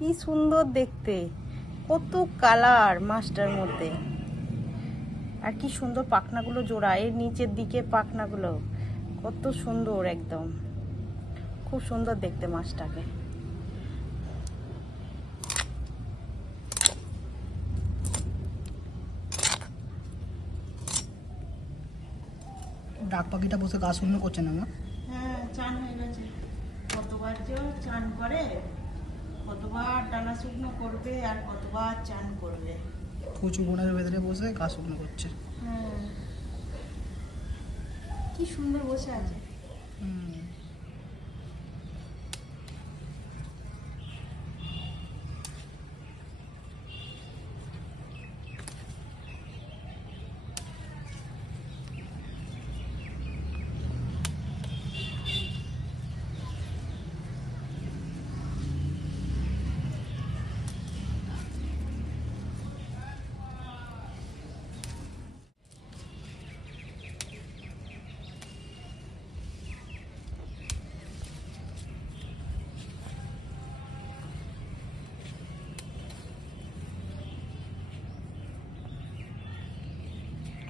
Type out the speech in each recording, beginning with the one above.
কি সুন্দর দেখতে কত কালার মাছটার মধ্যে আর কি সুন্দর পাখনাগুলো জোড়া এর নিচের দিকে পাখনাগুলো কত সুন্দর একদম খুব সুন্দর দেখতে মাছটাকে ডাক পাখিটা বসে গা শূন্য করছে না হ্যাঁ চান হয়ে গেছে কতবার যে চান করে কতবার ডানা শুকনো করবে আর কতবার চান করবে কুচু বোনের ভেতরে বসে গা শুকনো করছে হ্যাঁ। কি সুন্দর বসে আছে হুম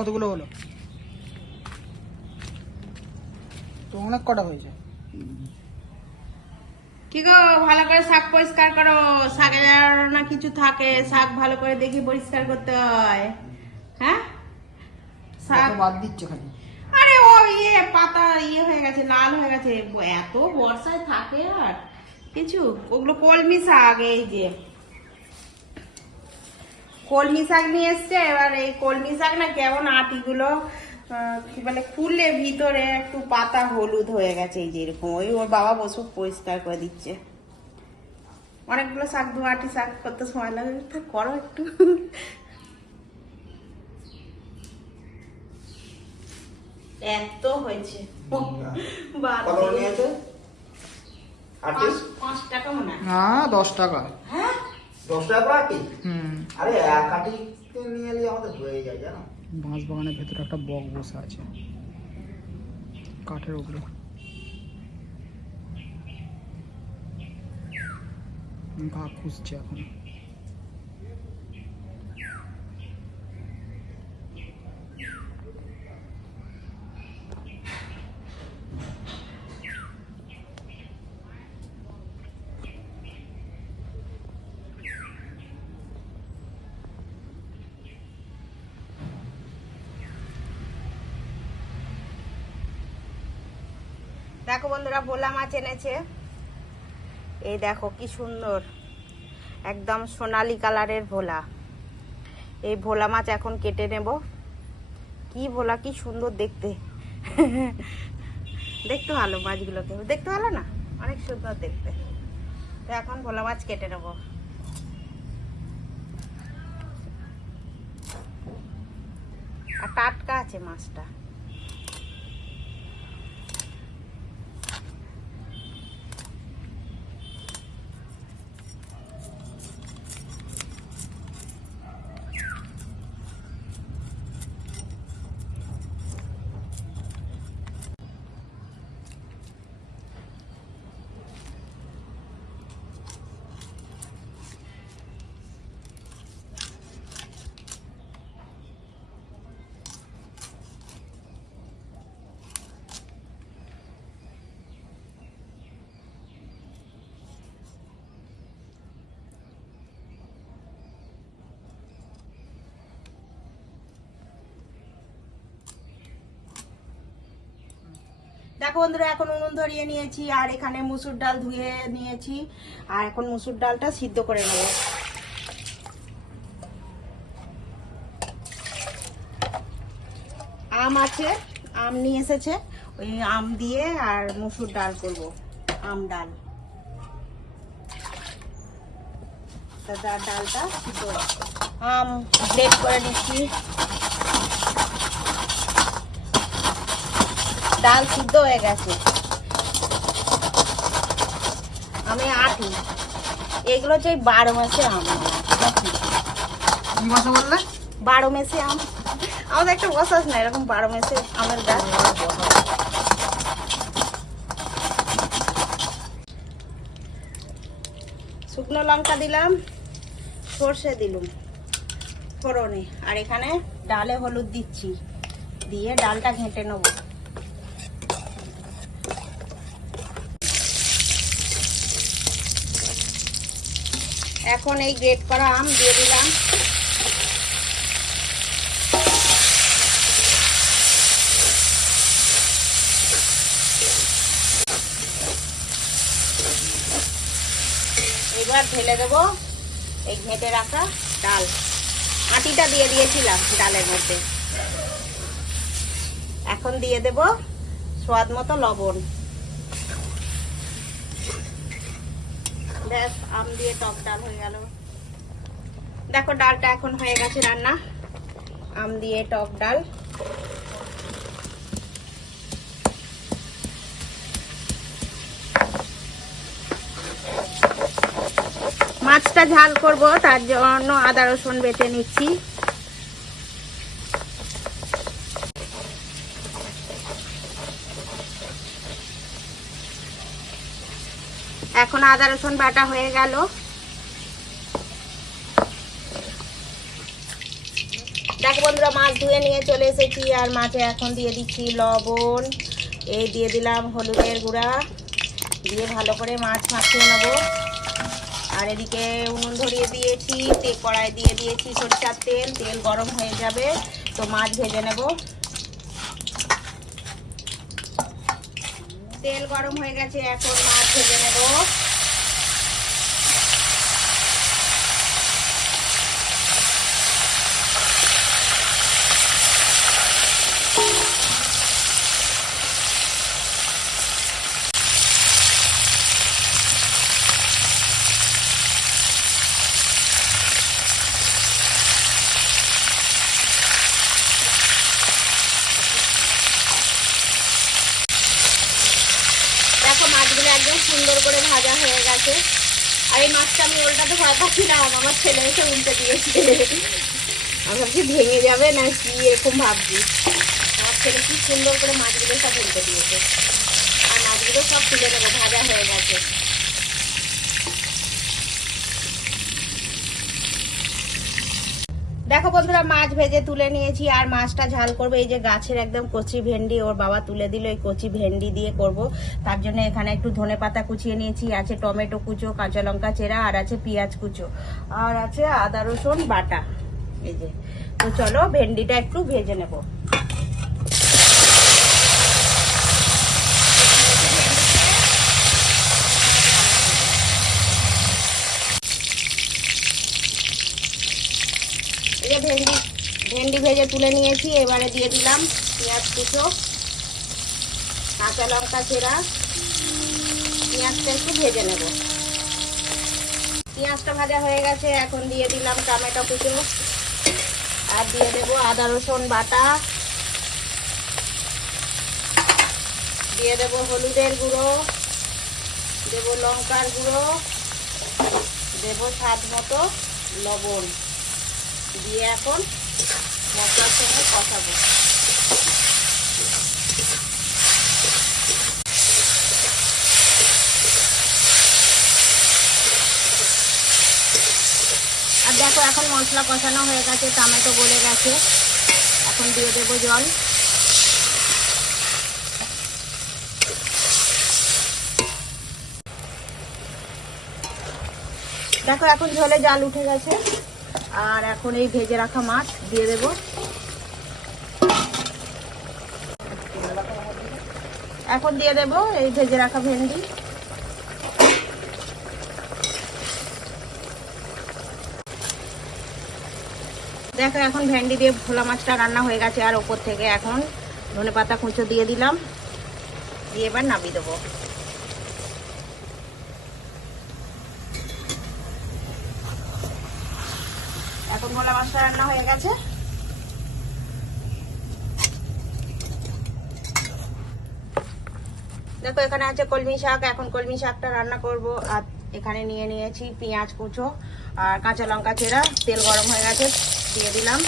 কতগুলো হলো তো অনেক কটা হয়েছে কি গো ভালো করে শাক পরিষ্কার করো না কিছু থাকে শাক ভালো করে পরিষ্কার করতে হয় হ্যাঁ শাক বাদ দিচ্ছে খালি আরে ও ইয়ে পাতা ইয়ে হয়ে গেছে লাল হয়ে গেছে এত বর্ষায় থাকে আর কিছু ওগুলো কলমি শাক এই যে কলমি শাক নিয়ে এসছে এবার এই কলমি শাক না কেমন আটি গুলো মানে ফুলে ভিতরে একটু পাতা হলুদ হয়ে গেছে এই যে এরকম ওই ওর বাবা বসু পরিষ্কার করে দিচ্ছে অনেকগুলো শাক দু আটি শাক করতে সময় লাগে করো একটু এত হয়েছে দশ টাকা হ্যাঁ? দশ টাকা করে আটি আরে এক আটি নিয়ে এলে আমাদের হয়ে যায় জানো বাঁশ বাগানের ভেতরে একটা বক বসে আছে কাঠের উপরে ঘা খুঁজছে এখন দেখো বন্ধুরা ভোলা মাছ এনেছে এই দেখো কি সুন্দর একদম সোনালি কালারের ভোলা এই ভোলা মাছ এখন কেটে নেব কি ভোলা কি সুন্দর দেখতে দেখতে ভালো মাছগুলোকে দেখতে ভালো না অনেক সুন্দর দেখতে তো এখন ভোলা মাছ কেটে নেব আর টাটকা আছে মাছটা দেখো বন্ধুরা এখন উনুন ধরিয়ে নিয়েছি আর এখানে মুসুর ডাল ধুয়ে নিয়েছি আর এখন মুসুর ডালটা সিদ্ধ করে নেব আম আছে আম নিয়ে এসেছে ওই আম দিয়ে আর মুসুর ডাল করব আম ডাল ডালটা সিদ্ধ আম ব্লেড করে নিচ্ছি ডাল সিদ্ধ হয়ে গেছে আমি আটি এগুলো হচ্ছে বারো মাসে আম বারো মাসে আম আমাদের একটা বসাস না এরকম বারো মেসে আমের গাছ শুকনো লঙ্কা দিলাম সর্ষে দিলুম ফোড়নে আর এখানে ডালে হলুদ দিচ্ছি দিয়ে ডালটা ঘেঁটে নেবো এখন এই গ্রেট করা আম দিয়ে দিলাম এবার ঢেলে দেবো এই ঘেঁটে রাখা ডাল আটিটা দিয়ে দিয়েছিলাম ডালের মধ্যে এখন দিয়ে দেব স্বাদ মতো লবণ ব্যাস আম দিয়ে টক ডাল হয়ে গেল দেখো ডালটা এখন হয়ে গেছে রান্না আম দিয়ে টক ডাল মাছটা ঝাল করব তার জন্য আদা রসুন বেটে নিচ্ছি এখন আদা রসুন বাটা হয়ে গেল দেখো বন্ধুরা মাছ ধুয়ে নিয়ে চলে এসেছি আর মাছে এখন দিয়ে দিচ্ছি লবণ এই দিয়ে দিলাম হলুদের গুঁড়া দিয়ে ভালো করে মাছ মাখিয়ে নেব আর এদিকে উনুন ধরিয়ে দিয়েছি কড়াই দিয়ে দিয়েছি সরিষার তেল তেল গরম হয়ে যাবে তো মাছ ভেজে নেবো তেল গরম হয়ে গেছে এখন মাছ ভেজে নেবো তাকাচ্ছিলাম আমার ছেলে এসে উল্টে দিয়েছে আমি ভাবছি ভেঙে যাবে না কি এরকম ভাবছি আমার ছেলে কি সুন্দর করে মাছগুলো সব উল্টে দিয়েছে আর মাছগুলো সব তুলে নেবে ভাজা হয়ে গেছে দেখো বন্ধুরা মাছ ভেজে তুলে নিয়েছি আর মাছটা ঝাল করবো এই যে গাছের একদম কচি ভেন্ডি ওর বাবা তুলে দিল এই কচি ভেন্ডি দিয়ে করব তার জন্য এখানে একটু ধনে পাতা কুচিয়ে নিয়েছি আছে টমেটো কুচো কাঁচা লঙ্কা চেরা আর আছে পেঁয়াজ কুচো আর আছে আদা রসুন বাটা এই যে তো চলো ভেন্ডিটা একটু ভেজে নেবো ভেন্ডি ভেন্ডি ভেজে তুলে নিয়েছি এবারে দিয়ে দিলাম পেঁয়াজ কুচো কাঁচা লঙ্কা চেরা পেঁয়াজটা একটু ভেজে নেব পেঁয়াজটা ভাজা হয়ে গেছে এখন দিয়ে দিলাম টমেটো কুচো আর দিয়ে দেবো আদা রসুন বাটা দিয়ে দেবো হলুদের গুঁড়ো দেবো লঙ্কার গুঁড়ো দেবো স্বাদ মতো লবণ দিয়ে এখন মশলার সঙ্গে কষাবো আর দেখো এখন মশলা কষানো হয়ে গেছে টমেটো গলে গেছে এখন দিয়ে দেবো জল দেখো এখন ঝোলে জাল উঠে গেছে আর এখন এই ভেজে রাখা মাছ দিয়ে দেব এখন দিয়ে দেব এই ভেজে রাখা ভেন্ডি দেখো এখন ভেন্ডি দিয়ে ভোলা মাছটা রান্না হয়ে গেছে আর ওপর থেকে এখন ধনে পাতা কুঁচো দিয়ে দিলাম দিয়ে এবার নামিয়ে দেবো এখন ভোলা মাছটা রান্না হয়ে গেছে দেখো এখানে আছে কলমি শাক এখন কলমি শাকটা রান্না করব আর এখানে নিয়ে নিয়েছি পেঁয়াজ কুচো আর কাঁচা লঙ্কা ছেঁড়া তেল গরম হয়ে গেছে দিয়ে দিলাম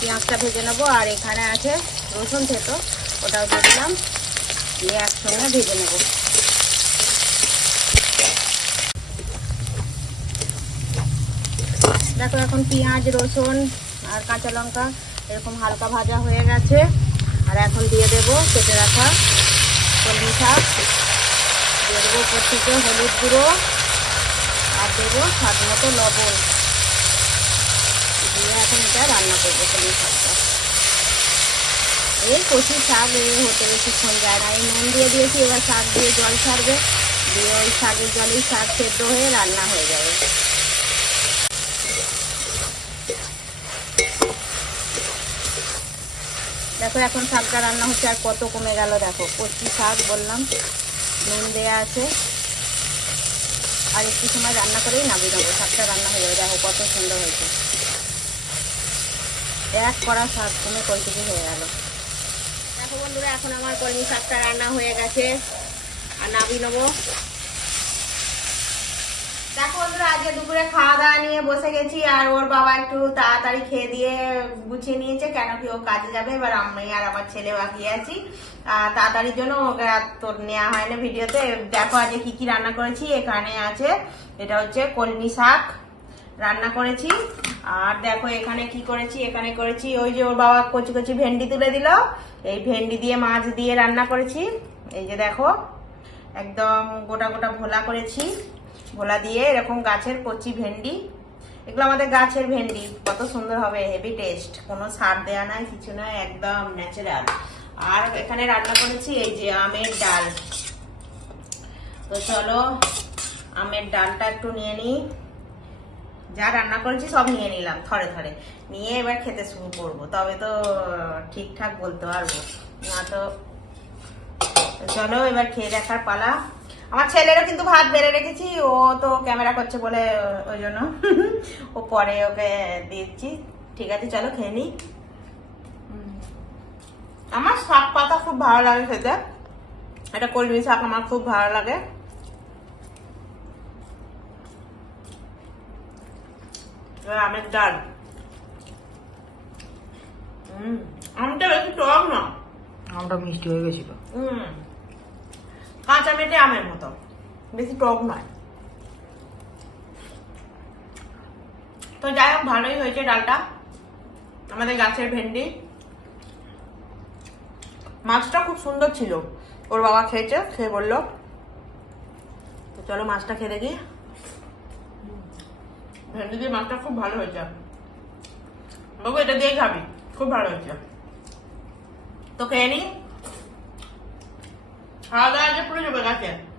পেঁয়াজটা ভেজে নেবো আর এখানে আছে রসুন থেতো ওটাও দিয়ে দিলাম দিয়ে একসঙ্গে ভেজে নেবো দেখো এখন পেঁয়াজ রসুন আর কাঁচা লঙ্কা এরকম হালকা ভাজা হয়ে গেছে আর এখন দিয়ে দেব কেটে রাখা কলমি শাক দিয়ে দেবো উপর থেকে হলুদ গুঁড়ো আর দেবো স্বাদ মতো লবণ দিয়ে এখন এটা রান্না করবো কলমি শাকটা এই কচি শাক এই হতে বেশিক্ষণ যায় না এই নুন দিয়ে দিয়েছি এবার শাক দিয়ে জল ছাড়বে দিয়ে ওই শাকের জলেই শাক সেদ্ধ হয়ে রান্না হয়ে যাবে দেখো এখন শাকটা রান্না হচ্ছে আর কত কমে গেল দেখো কচি শাক বললাম নুন দেয়া আছে আর একটু সময় রান্না করেই নামিয়ে দেবো শাকটা রান্না হয়ে যাবে দেখো কত সুন্দর হয়েছে এক কড়া শাক কমে কলকিটি হয়ে গেল দেখো বন্ধুরা এখন আমার কলমি শাকটা রান্না হয়ে গেছে আর নামিয়ে নেবো দেখো বন্ধুরা আজকে দুপুরে খাওয়া নিয়ে বসে গেছি আর ওর বাবা একটু তাড়াতাড়ি খেয়ে দিয়ে গুছিয়ে নিয়েছে কেন কি ও কাজে যাবে এবার আমি আর আমার ছেলে বাকি আছি তাড়াতাড়ির জন্য ওকে আর তোর নেওয়া হয় না ভিডিওতে দেখো আজকে কি কি রান্না করেছি এখানে আছে এটা হচ্ছে কলমি শাক রান্না করেছি আর দেখো এখানে কি করেছি এখানে করেছি ওই যে ওর বাবা কচি কচি ভেন্ডি তুলে দিল এই ভেন্ডি দিয়ে মাছ দিয়ে রান্না করেছি এই যে দেখো একদম গোটা গোটা ভোলা করেছি ভোলা দিয়ে এরকম গাছের কচি ভেন্ডি এগুলো আমাদের গাছের ভেন্ডি কত সুন্দর হবে হেভি টেস্ট কোনো সার দেয়া নাই কিছু নয় একদম ন্যাচারাল আর এখানে রান্না করেছি এই যে আমের ডাল তো চলো আমের ডালটা একটু নিয়ে নিই যা রান্না করেছি সব নিয়ে নিলাম থরে থরে নিয়ে এবার খেতে শুরু করব তবে তো ঠিকঠাক বলতে পারবো না তো চলো এবার খেয়ে দেখার পালা আমার ছেলেরও কিন্তু ভাত বেড়ে রেখেছি ও তো ক্যামেরা করছে বলে ওই জন্য ও পরে ওকে দিচ্ছি ঠিক আছে চলো খেয়ে নিই আমার শাক পাতা খুব ভালো লাগে খেতে এটা কলমি শাক আমার খুব ভালো লাগে আমের ডাল আমটা বেশি টক না আমটা মিষ্টি হয়ে গেছিল হুম কাঁচা মেটে আমের মতো বেশি টক নয় তো যাই হোক ভালোই হয়েছে ডালটা আমাদের গাছের ভেন্ডি মাছটা খুব সুন্দর ছিল ওর বাবা খেয়েছে খেয়ে বললো তো চলো মাছটা খেয়ে দেখি ভেন্ডি দিয়ে মাছটা খুব ভালো হয়েছে বাবু এটা দিয়ে খাবি খুব ভালো হয়েছে তো খেয়ে নিই 好的，这不是就别干了。